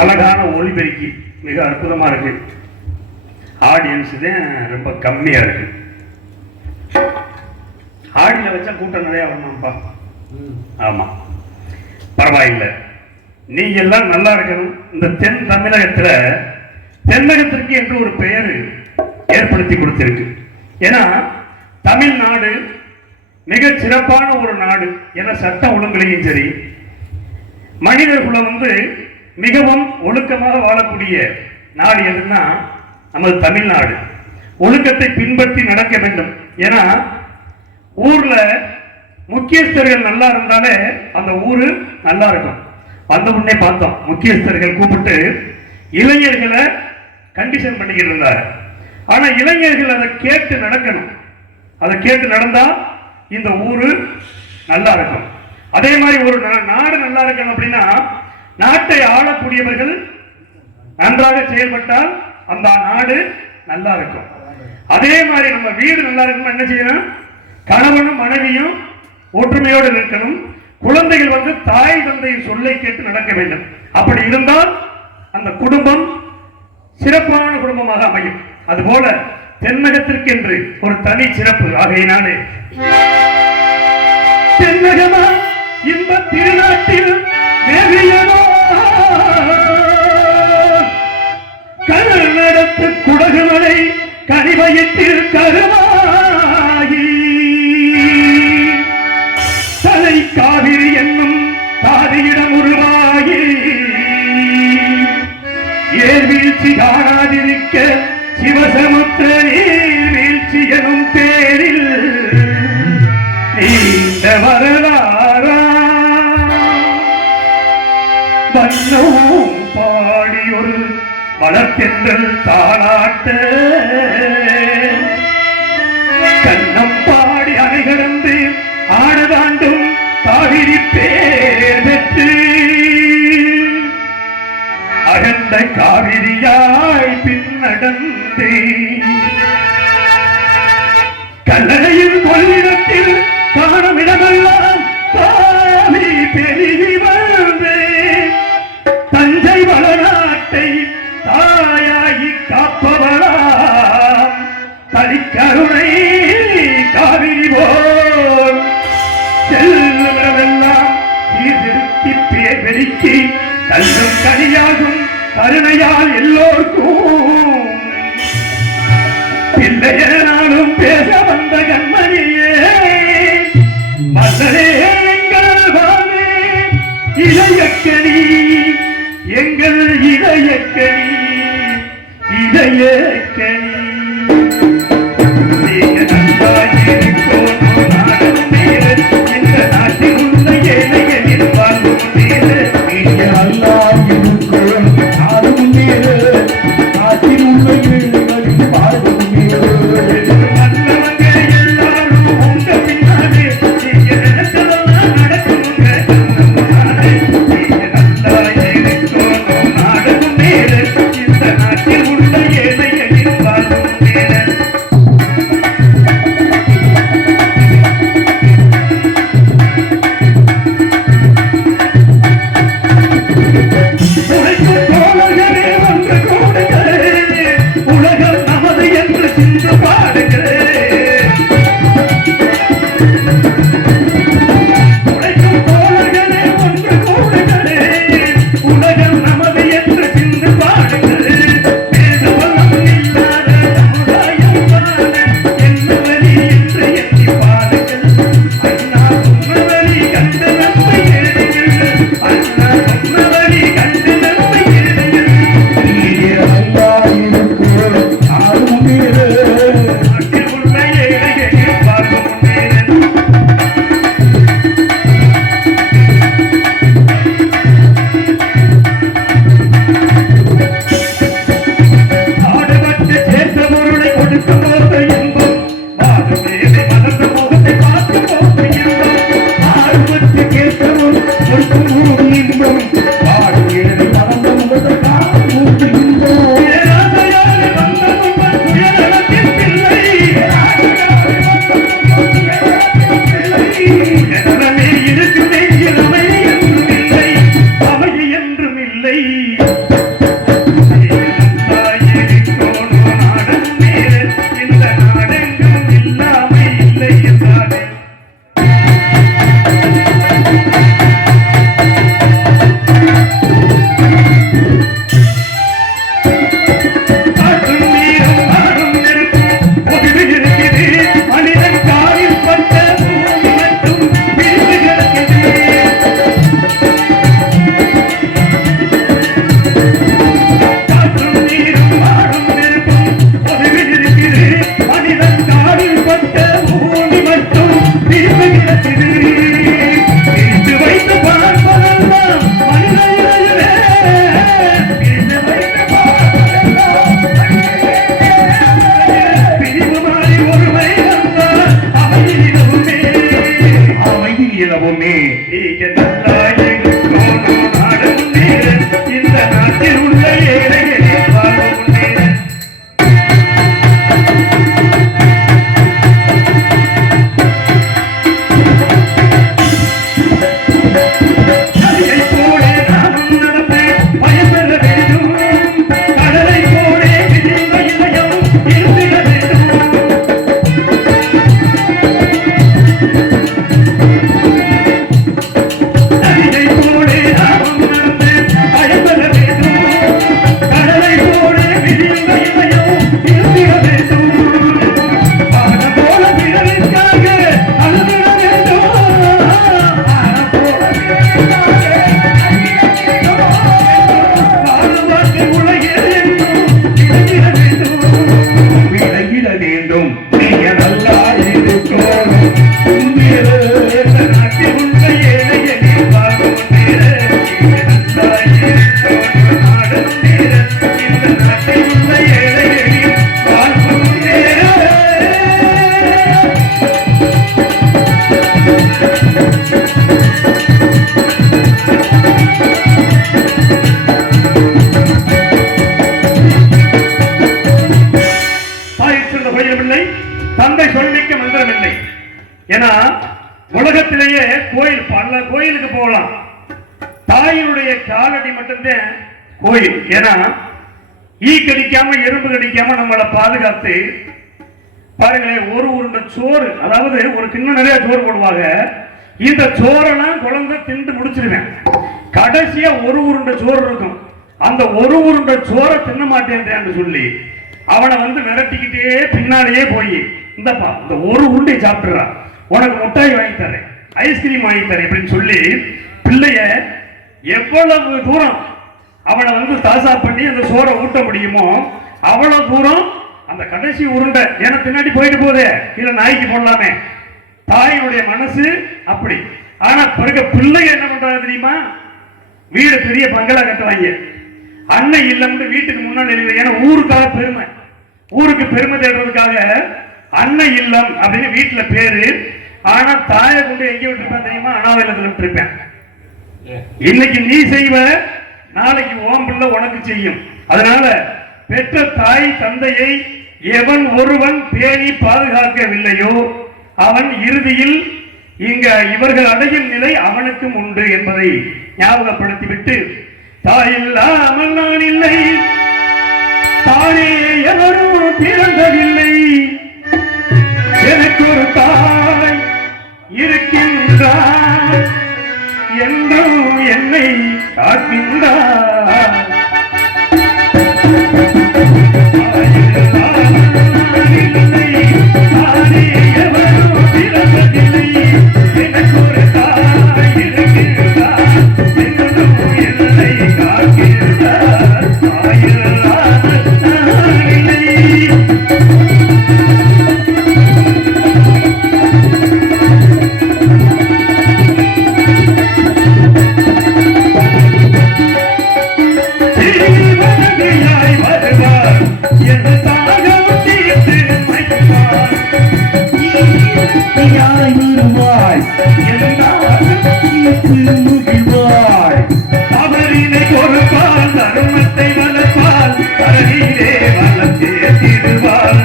அழகான ஒளிபெருக்கி மிக அற்புதமா இருக்கு. ஆடியன்ஸ் ரொம்ப கம்மியா இருக்கு. ஆடியில வச்சா கூட்டம் நிறைய வரணும்ப்பா. ஆமா, பரவாயில்லை. நீங்க எல்லாம் நல்லா இருக்கணும். இந்த தென் தமிழகத்துல தென்னகத்திற்கு என்று ஒரு பெயர் ஏற்படுத்தி கொடுத்திருக்கு. ஏன்னா தமிழ்நாடு மிக சிறப்பான ஒரு நாடு. ஏன்னா சட்ட ஒழுங்குலையும் சரி, மனித குலம் மிகவும் ஒழுக்கமாக வாழக்கூடிய நாடு எதுன்னா நமது தமிழ்நாடு. ஒழுக்கத்தை பின்பற்றி நடக்க வேண்டும். ஏன்னா ஊர்ல முக்கியஸ்தர்கள் நல்லா இருந்தாலே அந்த ஊரு நல்லா இருக்கும். வந்த உடனே பார்த்தோம், முக்கியஸ்தர்கள் கூப்பிட்டு இளைஞர்களை கண்டிஷன் பண்ணிக்கிட்டு இருந்தார். ஆனா இளைஞர்கள் அதை கேட்டு நடக்கணும். அதை கேட்டு நடந்தா இந்த ஊரு நல்லா இருக்கும். அதே மாதிரி ஒரு நாடு நல்லா இருக்கணும் அப்படின்னா நாட்டை ஆளக்கூடியவர்கள் நன்றாக செயல்பட்டால் அந்த நாடு நல்லா இருக்கும். அதே மாதிரி நம்ம வீடு நல்லா இருக்கணும். என்ன செய்யணும்? கணவனும் மனைவியும் ஒற்றுமையோடு இருக்கணும். குழந்தைகள் தாய் தந்தையின் சொல்லை கேட்டு நடக்க வேண்டும். அப்படி இருந்தால் அந்த குடும்பம் சிறப்பான குடும்பமாக அமையும். அதுபோல தென்னகத்திற்கு என்று ஒரு தனி சிறப்பு. ஆகையினாலே தென்னகமா இந்த திருநாட்டில் கடல் நடத்து குடகுமலை கனிவயத்தில் கருமாயி தலை காவிரி என்னும் காவியிடம் உருவாகி ஏர்வீழ்ச்சி காணாதிருக்க சிவசமுத்திர நீர் வீழ்ச்சி எனும் பேரில் நீண்ட வரலாறா வண்ணமும் பாடி ஒரு வளர்த்தென்றல் தாளாட்ட கண்ணம் பாடி அணை கடந்து ஆடதாண்டும் காவிரி பேர் பெற்று அகண்ட காவிரியாய் பின்னடந்து கல்லறையில் கொள்ளிடத்தில் காணும் இடமெல்லாம் காவி பெருகி வந்து தஞ்சை வளநாட்டை தாயாகி காப்பவளாம் தனி கருணை காவிரி போல் செல்லுமிடமெல்லாம் சீர்திருத்தி பேர் பெருக்கி கல்லும் கனியாகும் கருணையால் எல்லோருக்கும் பிள்ளையனாலும் பேச வந்த கண்மணியே மன்னரே எங்கள் வாழ்வே இளையக்கணி எங்கள் இதயக்கணி இதயக்கணி நீங்க நன்றாயிருக்கோம் நாடும் மேல இந்த நாட்டில் உள்ள ஏழைகளில் வாழ்வும் மேல நீங்க நல்லா இருக்கோம் நாடும் மேல நாட்டில் உள்ள ஏழைகளில் வாழ்வும் மேல நல்லவங்க எல்லாரும் உங்க பின்னாலே நீங்க நினைச்சதெல்லாம் நடக்குங்க நீங்க நல்லா இருக்கோம் நாடும் மேல இந்த நாட்டில் உள்ள ஏழைகளில் வாழ்வும் மேல ஏன்னா உலகத்திலேயே கோயில் பல கோயிலுக்கு போகலாம், தாயினுடைய காலடி மட்டும்தான் கோயில். ஏன்னா ஈ கடிக்காம எறும்பு கடிக்காம நம்மளை பாதுகாத்து பாருங்களேன், ஒரு உருண்டை சோறு, அதாவது ஒரு கிண்ணம் நிறைய சோறு போடுவாங்க. இந்த சோறெல்லாம் குழந்தை திண்டு முடிச்சிருவேன். கடைசியா ஒரு உருண்டை சோறு இருக்கும். அந்த ஒரு உருண்டை சோறை தின்ன மாட்டேன் சொல்லி அவனை வந்து விரட்டிக்கிட்டே பின்னாலேயே போய் இந்தப்பா இந்த ஒரு உருண்டை சாப்பிட்டுறா, உனக்கு முட்டாய் வாங்கி தரேன், ஐஸ்கிரீம் வாங்கி தரேன் அப்படின்னு சொல்லி பிள்ளைய எவ்வளவு தூரம் அவனை வந்து தாசா பண்ணி அந்த சோறை ஊட்ட முடியுமோ அவ்வளவு தூரம் அந்த கடைசி உருண்டை ஏன்னா பின்னாடி போயிட்டு போதே கீழே நாய்க்கு போடலாமே. தாயினுடைய மனசு அப்படி. ஆனா பிறகு பிள்ளைங்க என்ன பண்றாங்க தெரியுமா? வீடு பெரிய பங்களா கட்டுவாங்க. அன்னை இல்லம்னு வீட்டுக்கு முன்னாடி எழுது. ஏன்னா ஊருக்காக பெருமை, ஊருக்கு பெருமை தேடுறதுக்காக அன்னை இல்லம் அப்படின்னு வீட்டுல பேரு. ஆனா தாயை கொண்டு எங்க விட்டுருப்பேன் தெரியுமா? அனாதை இல்லத்துல விட்டுருப்பேன். இன்னைக்கு நீ செய்வ, நாளைக்கு ஓம் பிள்ளை உனக்கு செய்யும். அதனால பெற்ற தாய் தந்தையை எவன் ஒருவன் பேணி பாதுகாக்கவில்லையோ அவன் இறுதியில் இங்க இவர்கள் அடையும் நிலை அவனுக்கும் உண்டு என்பதை ஞாபகப்படுத்திவிட்டு, தாயில்லாமல் நான் இல்லை, தானே எவரும் பிறந்ததில்லை, எனக்கு ஒரு தாய் இருக்கின்றார் என்றும் என்னை காக்கின்றார். அவரினை கொடுப்பால் தருமத்தை வளர்ப்பால் தரணியிலே வளர்த்தே திருவாள்.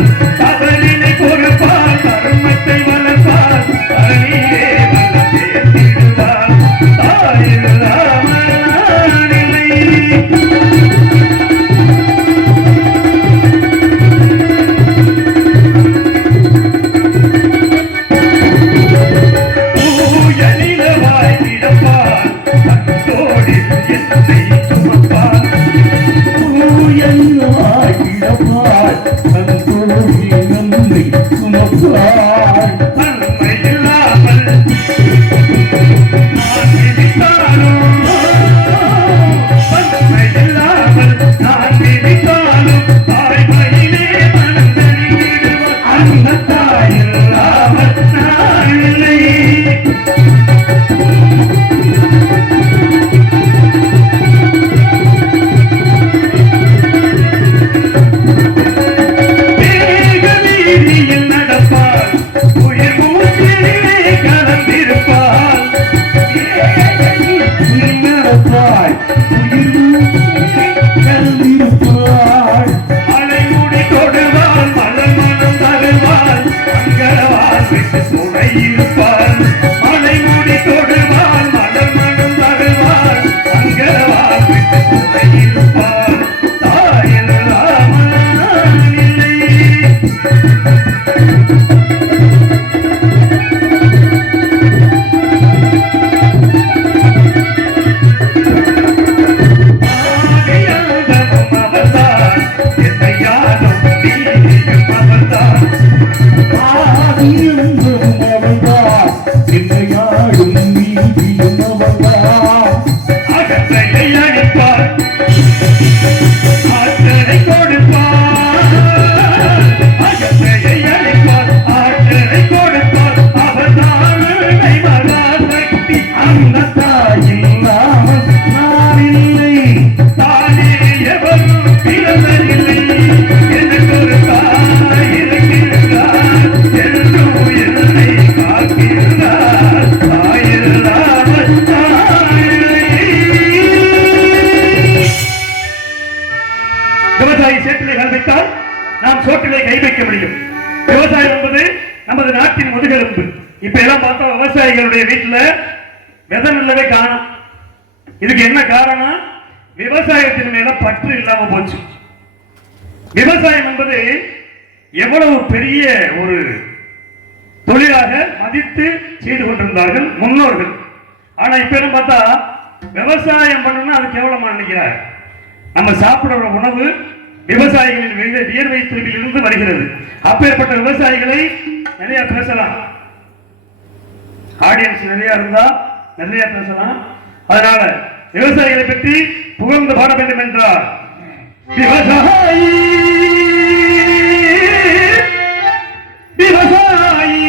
அவரினை கொடுப்பால் தருமத்தை வளர்ப்பால் தரணியிலே வளர்த்தே திருவாள். தாயில்லாமல் இல்லை. நாம் சோற்றிலே கை வைக்க முடியும். விவசாயம் என்பது நமது நாட்டின் முதுகெலும்பு. இப்ப எல்லாம் பார்த்தா விவசாயிகளுடைய வீட்டுல விதை இல்லவே காணும். இதுக்கு என்ன காரணம்? விவசாயத்தின் மேல பற்று இல்லாம போச்சு. விவசாயம் என்பது எவ்வளவு பெரிய ஒரு தொழிலாக மதித்து செய்து கொண்டிருந்தார்கள் முன்னோர்கள். ஆனா இப்ப என்ன பார்த்தா விவசாயம் பண்ணணும்னா அது கேவலமா நினைக்கிறார். நம்ம சாப்பிடுற உணவு விவசாயிகளின் வியர்வை துறையில் இருந்து வருகிறது. அப்பேற்பட்ட விவசாயிகளை நிறைய பேசலாம், ஆடியன்ஸ் நிறைய இருந்தா நிறைய பேசலாம். அதனால விவசாயிகளை பற்றி புகழ்ந்து பாட வேண்டும் என்றார். விவசாயி விவசாயி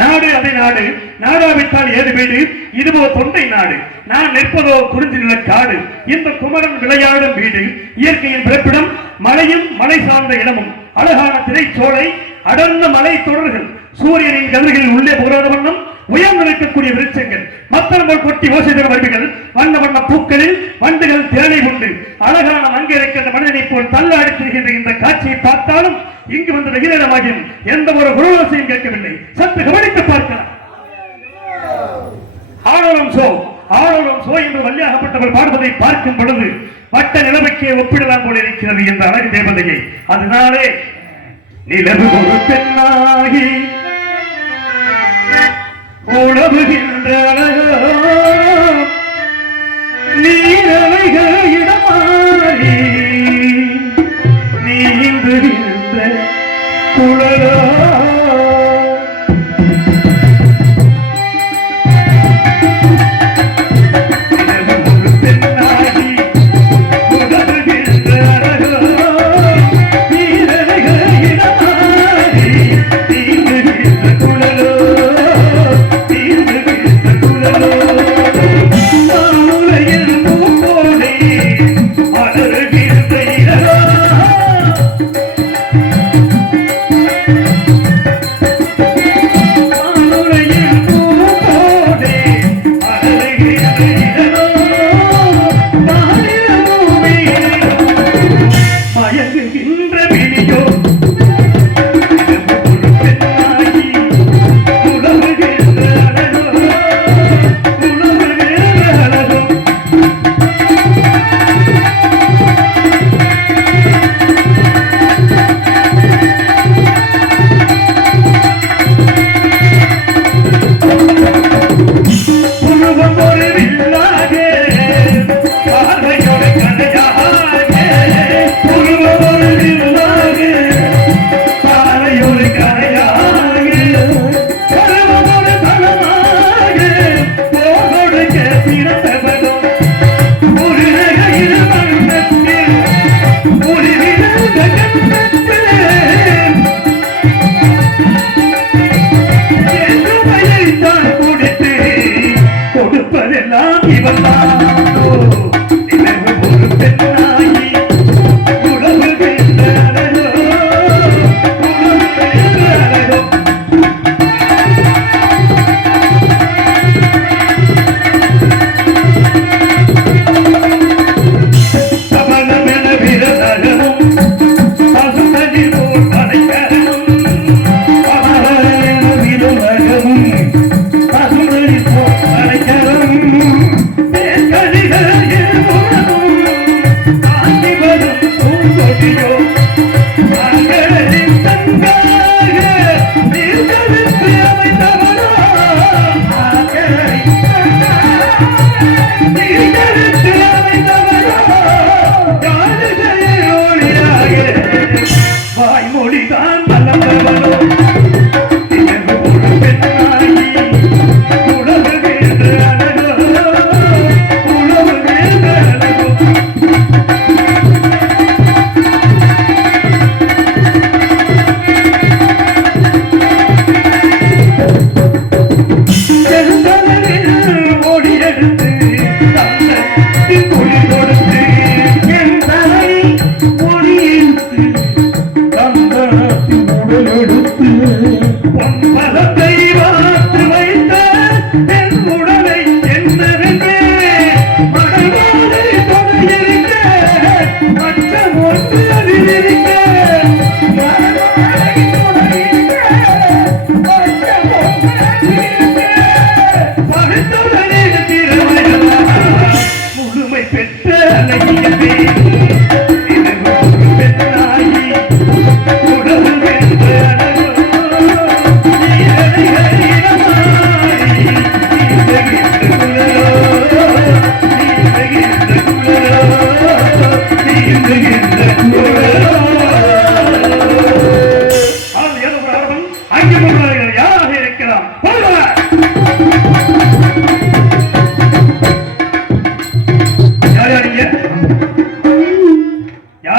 நாடு அதை நாடு நாடாவிட்டால் ஏது வீடு இதுவோ தொண்டை நாடு நான் நிற்பதோ குறிஞ்சி நிலக்காடு இந்த குமரன் விளையாடும் வீடு இயற்கையின் பிறப்பிடம் மலையும் மலை சார்ந்த இடமும் அழகான திரைச்சோலை அடர்ந்த மலை தொடர்கள் சூரியனின் கதிர்களில் உள்ளே புகாத வண்ணம் உயர்ந்து நிற்கக்கூடிய விருட்சங்கள் மத்தளம் போல் கொட்டி ஓசை தரும் அருவிகள் வண்ண வண்ண பூக்களில் வண்டுகள் திரளை உண்டு அழகான அங்கே இருக்கின்ற மனிதனை போல் தள்ளாடி திரிகின்ற இந்த காட்சியை பார்த்தாலும் இங்கு வந்து வெகுநேரமாகியும் எந்த ஒரு குணவாசையும் கேட்கவில்லை. சற்று கவனித்து பார்க்கலாம். ஆரோலம் சோ என்று வல்லியாகப்பட்டவர் பாடுவதை பார்க்கும் பொழுது வட்ட நிலவுக்கே ஒப்பிடலாம் போல இருக்கிறது என்ற அழகு தேவதையை. அதனாலே நிலவு ஒரு பெண்ணாகி உழவுகின்ற நீரவைகள் இடமாறி நீந்துகின்ற குழலோ Thank you.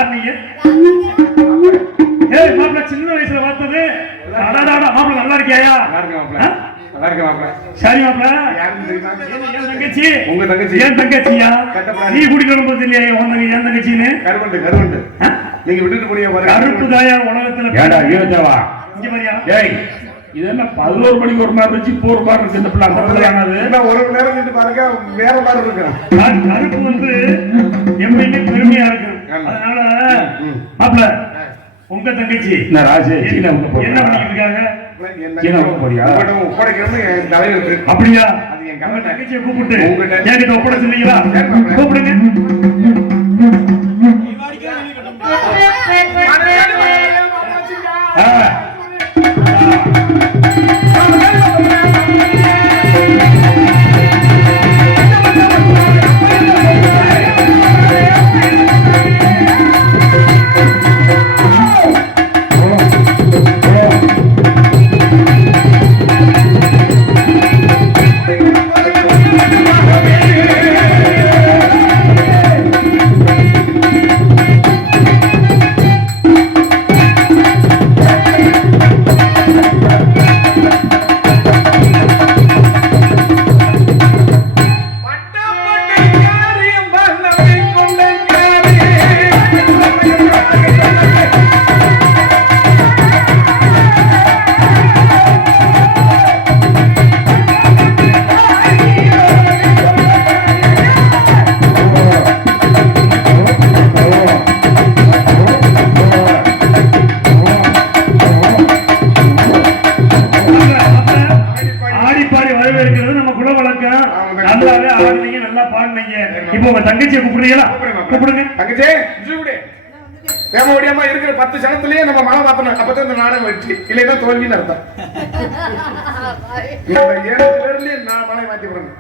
யார் நீங்க? ஏய் மாப்பிள்ள, சின்ன வயசுல பார்த்தது. மாப்பிள்ள நல்லா இருக்கியா? சரி மாப்பிள்ள, என் தங்கச்சி. உங்க தங்கச்சி? என் தங்கச்சியா? நீ கூட்டிட்டு வரும்போது இல்லையா என் தங்கச்சின்னு? கருவண்டு நீங்க விட்டுட்டு போனீங்க. கருப்பு தாயா உலகத்துல. ஏண்டா ஈரஜாவா இங்க மாதிரியா? ஏய் இது என்ன 11 மணிக்கு ஒரு மாதிரி வச்சு போற மாதிரி இருக்கு இந்த பிள்ளை. அந்த பிள்ளையானது ஒரு மணி நேரம் நின்று பாருங்க, வேற மாதிரி இருக்கு. கருப்பு வந்து எம்எல்ஏ பெருமையா இருக்கு. அதனால மாப்பிள்ள, உங்க தங்கச்சி ராஜே என்ன பண்ணிட்டு இருக்காங்க? அப்படியா? உங்க தங்கச்சியை கூப்பிட்டு என்கிட்ட ஒப்படை சொன்னீங்களா? கூப்பிடுங்க. நல்லாவே ஆடுனீங்க, நல்லா பாடுனீங்க. இப்போ உங்க தங்கச்சியை கூப்பிடுறீங்களா? கூப்பிடுங்க. தங்கச்சி வேம ஓடியாம இருக்கிற 10 சனத்திலேயே நம்ம மனம் பார்த்தணும். அப்பதான் இந்த நாடகம் வெற்றி, இல்லைன்னா தோல்வின்னு அர்த்தம். இந்த 7 பேர்லயே நான் மலை மாத்தி போறேன்.